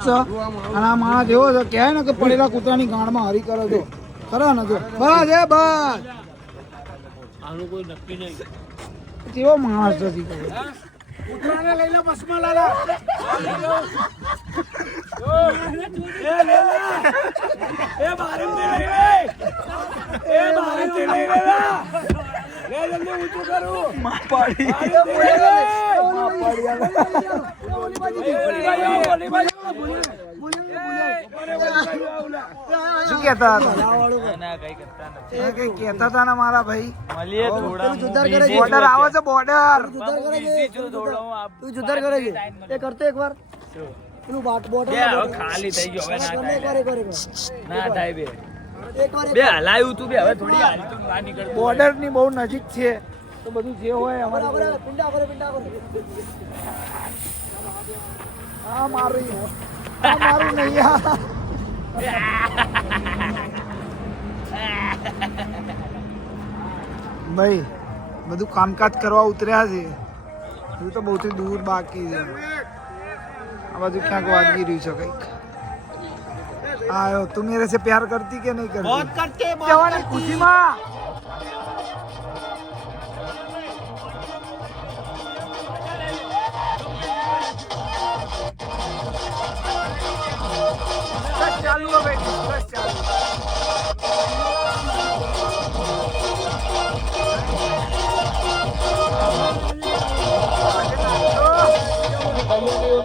અને આ માણસ એવો છે કહેવાય ને કે પડેલા કૂતરાની ગાંડમાં હરી કરે છો ખરા ને જો બસ એ બસ આનું કોઈ નક્કી નહીં કેવો માણસ નથી કૂતરાને લઈને બસમાં લાલા એ બારે જલ્દી ઊંચું કરું શું કેતા હતા ને મારા ભાઈ બોર્ડર આવે છે બોર્ડર તું જુદર કરે છે એ કરતો એકવાર પેલું બોર્ડર ખાલી થઈ ગયો હવે ના થાય બે એકવાર બે હલાયું તું બે હવે થોડી હાલી તો બહાર નીકળ બોર્ડર ની બહુ નજીક છે તો બધું જે હોય અમારે પિંડા કરે હા મારું નહીં ભાઈ બધું કામકાજ કરવા ઉતર્યા છે હજુ તો બહુથી દૂર બાકી છે આ બાજુ ક્યાંક વાગી રહ્યું છે કંઈક આયો તું મેરે से प्यार करती કે નહીં करती बहुत करते જવાની ખુશીમાં બસ ચાલુ હો બેટી બસ ચાલુ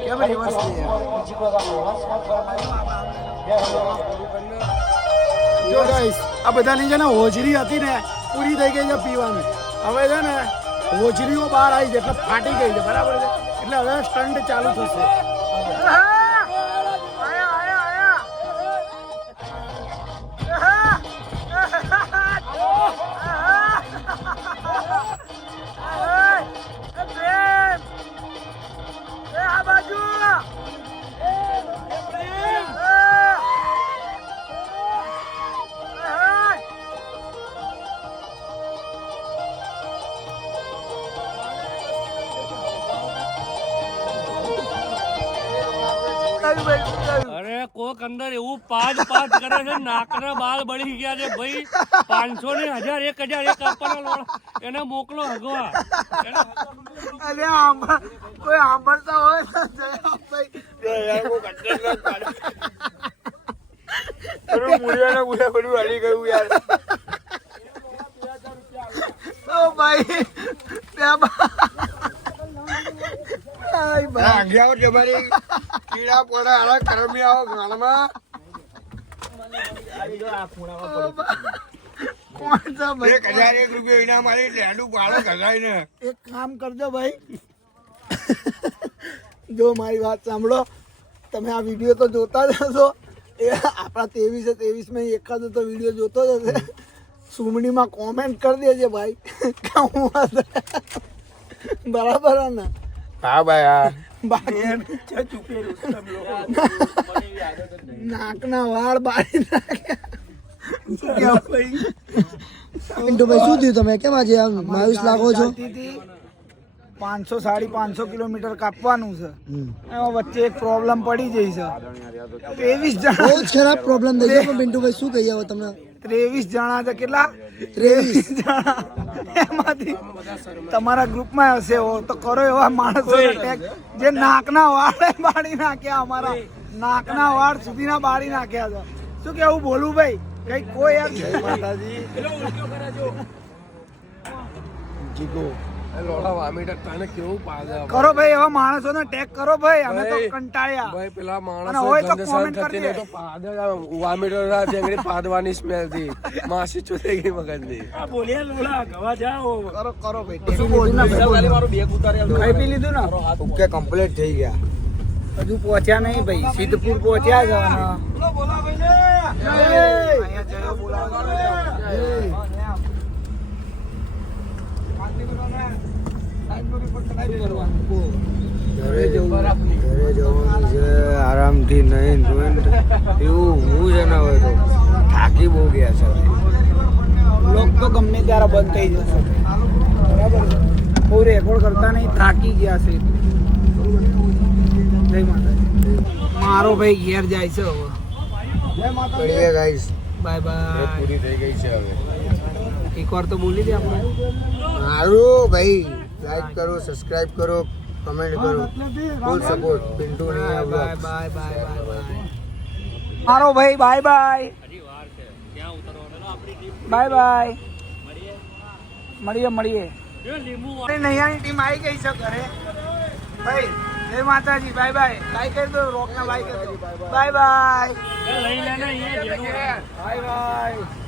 કેમ રિવર્સ જો ગાઈસ આ બધાની છે ને હોજરી હતી ને પૂરી થઈ ગઈ છે પીવાની હવે છે ને હોજરીઓ બહાર આવી છે એટલે ફાટી ગઈ છે બરાબર છે એટલે હવે સ્ટન્ટ ચાલુ થશે અરે કોક અંદર એવું પાંચ કરે છે નાકના બાલ બળી ગયા છે ભાઈ 500 ને 1000 1000 એક આપવાના લોડા એને મોકલો હગવા અરે કોઈ સાંભળતા હોય તો ઓ ભાઈ કીડા પડે કરમી આવો ગાળમાં એક કામ કરજો ભાઈ જો મારી વાત સાંભળો તમે આ વિડીયો તો જોતા જ હશો એ આપણા 23 એકાદો તો વિડીયો જોતો જ હશે સુમણીમાં કોમેન્ટ કરી દેજે ભાઈ બરાબર ને હા ભાઈ હા નાકના વાળ બાળી નાખ્યા પિન્ટુભાઈ શું થયું તમે કેમ આજે માયુસ લાગો છો 500-550 કિલોમીટર કાપવાનું છે એમાં વચ્ચે એક પ્રોબ્લેમ પડી જઈ છે 23 જણા બહુ જ ખરાબ પ્રોબ્લેમ થઈ ગયો પણ પિન્ટુભાઈ શું કહી આવો તમને 23 જણા છે કેટલા 23 જણા એમાંથી તમારા ગ્રુપમાં હશે તો કરો એવા માણસો જે નાકના વાળ બાળી નાખ્યા અમારા નાકના વાળ સુધીના બાળી નાખ્યા છે શું કેવું બોલું ભાઈ કઈ કોઈ યાર જય માતાજી કરો ભાઈ એવા માણસોને ટેગ કરો ભાઈ અમે તો કંટાળ્યા ભાઈ પેલા અને હોય તો કોમેન્ટ કરી દે તો વામીટર ના જેંગડી પાદવાની સ્મેલ થી માસી ચૂલી ગઈ મગજની આ બોલ્યા લોડા ગવા જાઓ કરો ભાઈ શું બોલું ના મારું બેગ ઉતાર્યા ખાઈ પી લીધું ને ઓકે કમ્પ્લીટ થઈ ગયા હજુ પહોંચ્યા નહીં ભાઈ સિદ્ધપુર પહોંચ્યા છે ઘરે જવાનું છે આરામથી નહીં એવું હું છે ને હવે તો થાકી બહુ ગયા છે બ્લોગ તો ગમે ત્યારે બંધ થઈ જશે બરાબર છે બહુ રેકોર્ડ કરતા નહીં થાકી ગયા છે જય માતાજી મારો ભાઈ ઘેર જાય છે હવે. જય માતા મળીએ ગાઈસ બાય બાય. પૂરી થઈ ગઈ છે હવે એક વાર તો બોલી દે આપણે. સારું ભાઈ લાઈક કરો સબસ્ક્રાઇબ કરો કમેન્ટ કરો full support Pintu bye bye bye bye bye. મારો ભાઈ બાય બાય. Bye bye. મળીએ. નૈયાની ટીમ આવી ગઈ છે ઘરે. ભાઈ જય માતાજી. Bye bye. લાઈક કરી દો. રોકના બાય કરી દો. Bye bye. લઈ લેને અહીંયા જેનું બાય બાય.